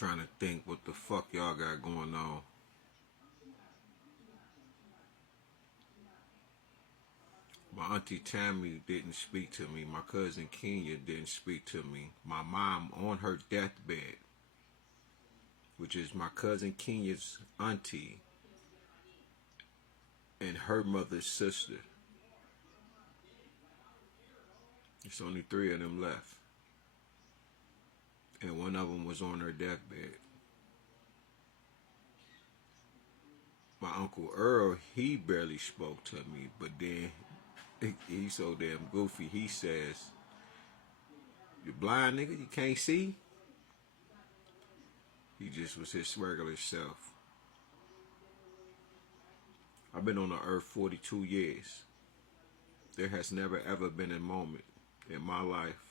Trying to think what the fuck y'all got going on. My auntie Tammy didn't speak to me. My cousin Kenya didn't speak to me. My mom on her deathbed, which is my cousin Kenya's auntie and her mother's sister. There's only three of them left. And one of them was on her deathbed. My Uncle Earl, he barely spoke to me, but then he's so damn goofy. He says, "You blind nigga, you can't see?" He just was his regular self. I've been on the earth 42 years. There has never ever been a moment in my life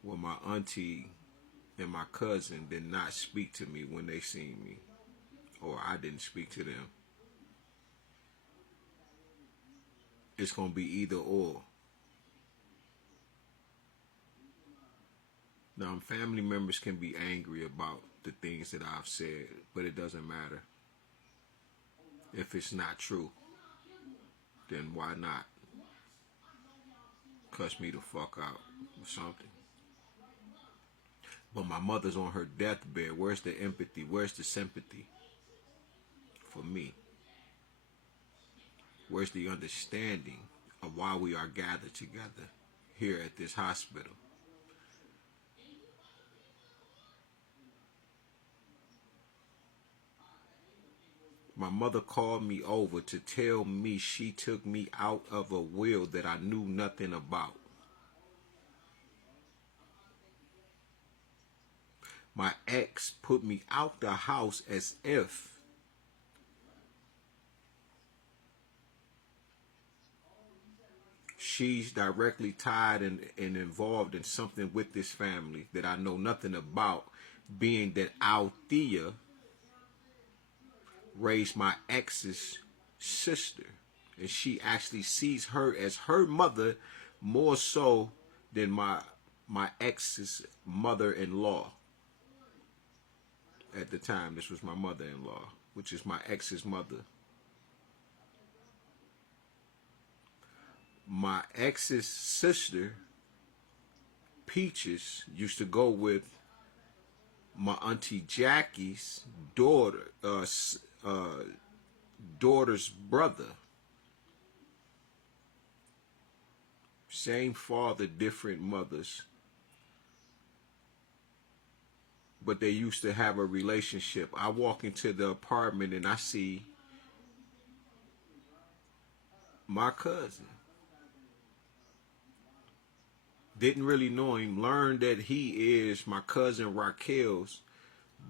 where my auntie and my cousin did not speak to me when they seen me, or I didn't speak to them. It's gonna be either or. Now, family members can be angry about the things that I've said, but it doesn't matter. If it's not true, then why not cuss me the fuck out or something? But my mother's on her deathbed. Where's the empathy? Where's the sympathy for me? Where's the understanding of why we are gathered together here at this hospital? My mother called me over to tell me she took me out of a will that I knew nothing about. My ex put me out the house as if she's directly tied and involved in something with this family that I know nothing about, being that Althea raised my ex's sister, and she actually sees her as her mother more so than my ex's mother-in-law. At the time, this was my mother-in-law, which is my ex's mother. My ex's sister, Peaches, used to go with my auntie Jackie's daughter's brother. Same father, different mothers. But they used to have a relationship. I walk into the apartment and I see my cousin. Didn't really know him. Learned that he is my cousin Raquel's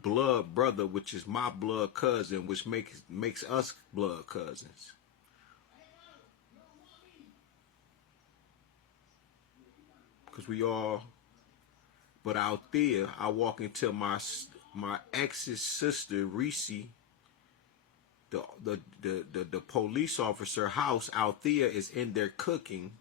blood brother, which is my blood cousin, which makes us blood cousins. Because we all, but out there, I walk into my ex's sister, Reese, the police officer house. Althea is in there cooking.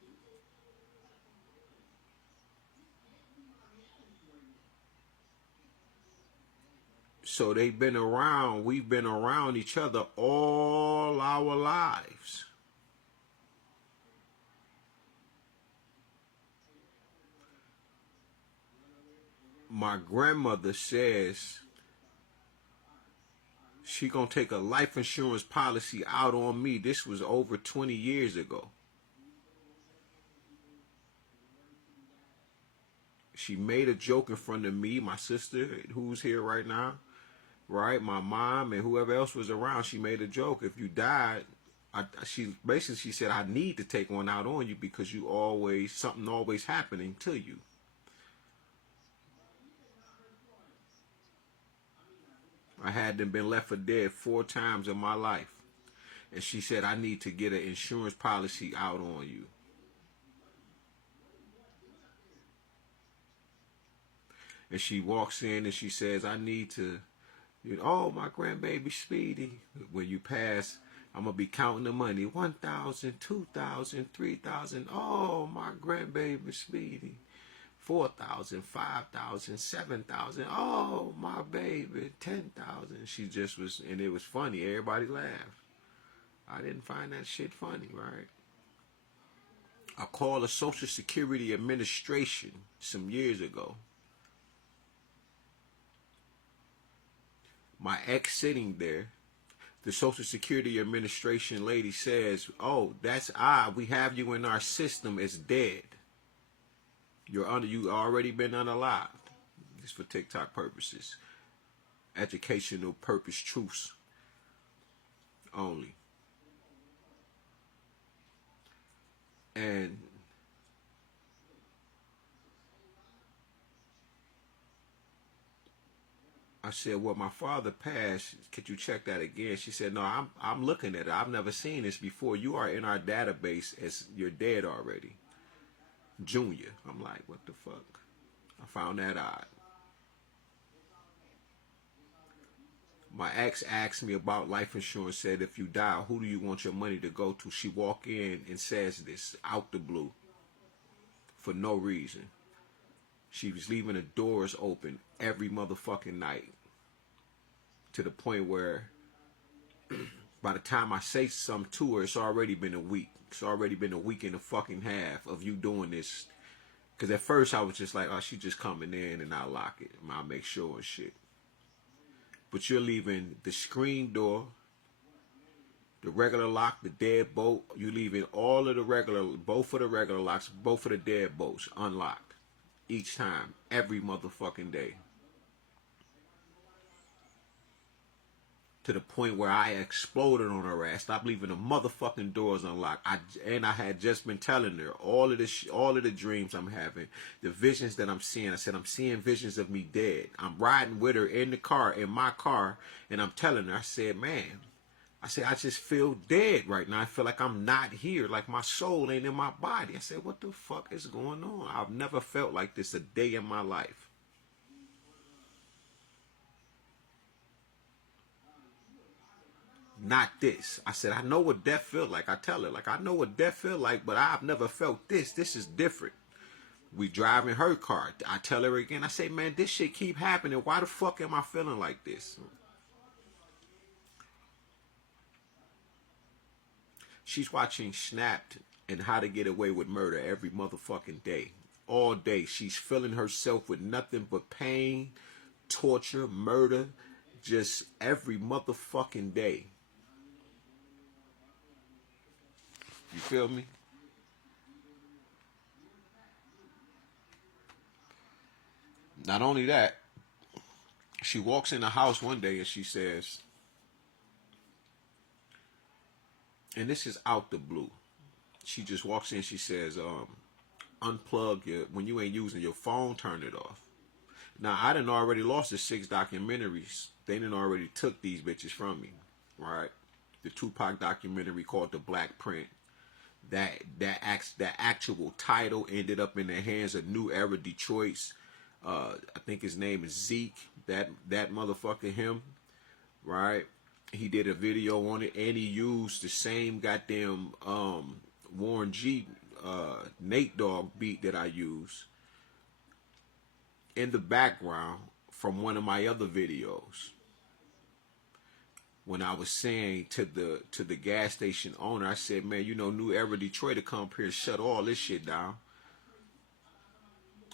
So they've been around, we've been around each other all our lives. My grandmother says she gonna take a life insurance policy out on me. This was over 20 years ago. She made a joke in front of me, my sister, who's here right now, right? My mom and whoever else was around. She made a joke. If you died, she said, I need to take one out on you because something always happening to you. I hadn't been left for dead 4 times in my life. And she said, I need to get an insurance policy out on you. And she walks in and she says, I need to, oh, my grandbaby Speedy. When you pass, I'm going to be counting the money. 1,000, 2,000, 3,000. Oh, my grandbaby Speedy. 4,000, 5,000, 7,000. Oh, my baby, 10,000. She just was, and it was funny. Everybody laughed. I didn't find that shit funny, right? I called the Social Security Administration some years ago. My ex sitting there. The Social Security Administration lady says, "Oh, that's odd. We have you in our system as dead. You already been unalived." This for TikTok purposes, educational purpose, truths only. And I said, "Well, my father passed. Could you check that again?" She said, "No, I'm looking at it. I've never seen this before. You are in our database as you're dead already, Junior." I'm like, "What the fuck?" I found that odd. My ex asked me about life insurance, said, "If you die, who do you want your money to go to?" She walk in and says this out the blue for no reason. She was leaving the doors open every motherfucking night, to the point where by the time I say something to her, it's already been a week. It's already been a week and a fucking half of you doing this. Because at first I was just like, "Oh, she just coming in and I'll lock it. I'll make sure and shit." But you're leaving the screen door, the regular lock, the deadbolt. You're leaving all of the regular, both of the regular locks, both of the deadbolts unlocked. Each time, every motherfucking day. To the point where I exploded on her ass. Stop leaving the motherfucking doors unlocked. I had just been telling her all of this, all of the dreams I'm having, the visions that I'm seeing. I said, "I'm seeing visions of me dead." I'm riding with her in the car, in my car, and I'm telling her, I said, "Man," I said, "I just feel dead right now. I feel like I'm not here, like my soul ain't in my body." I said, "What the fuck is going on? I've never felt like this a day in my life." Not this. I said, "I know what death feel like." I tell her, like, "I know what death feel like, but I've never felt this. This is different." We drive in her car. I tell her again, I say, "Man, this shit keep happening. Why the fuck am I feeling like this?" She's watching Snapped and How to Get Away with Murder every motherfucking day. All day. She's filling herself with nothing but pain, torture, murder, just every motherfucking day. You feel me? Not only that, she walks in the house one day and she says, and this is out the blue. She just walks in, she says, "Unplug your, when you ain't using your phone, turn it off." Now, I done already lost the 6 documentaries. They done already took these bitches from me, right? The Tupac documentary called The Black Print. That actual title ended up in the hands of New Era Detroit's. I think his name is Zeke. That motherfucker, him, right? He did a video on it, and he used the same goddamn Warren G Nate Dogg beat that I use in the background from one of my other videos. When I was saying to the gas station owner, I said, "Man, you know, New Era Detroit to come up here and shut all this shit down."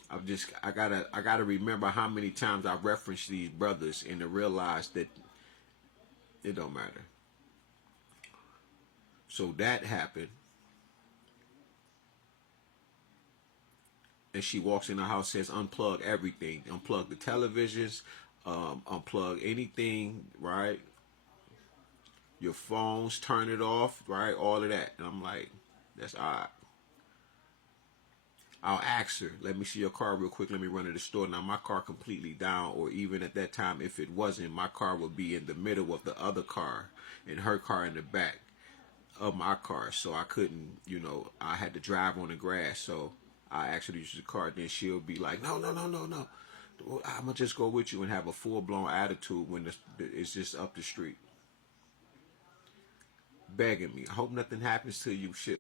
I gotta remember how many times I referenced these brothers and to realize that it don't matter. So that happened. And she walks in the house, says, "Unplug everything. Unplug the televisions, unplug anything, right? Your phones, turn it off, right? All of that." And I'm like, that's odd. I'll ask her, "Let me see your car real quick. Let me run to the store." Now, my car completely down, or even at that time, if it wasn't, my car would be in the middle of the other car and her car in the back of my car. So I couldn't, I had to drive on the grass. So I actually use the car. Then she'll be like, "No, no, no, no, no. I'm going to just go with you," and have a full-blown attitude when it's just up the street. Begging me. "I hope nothing happens to you." Shit.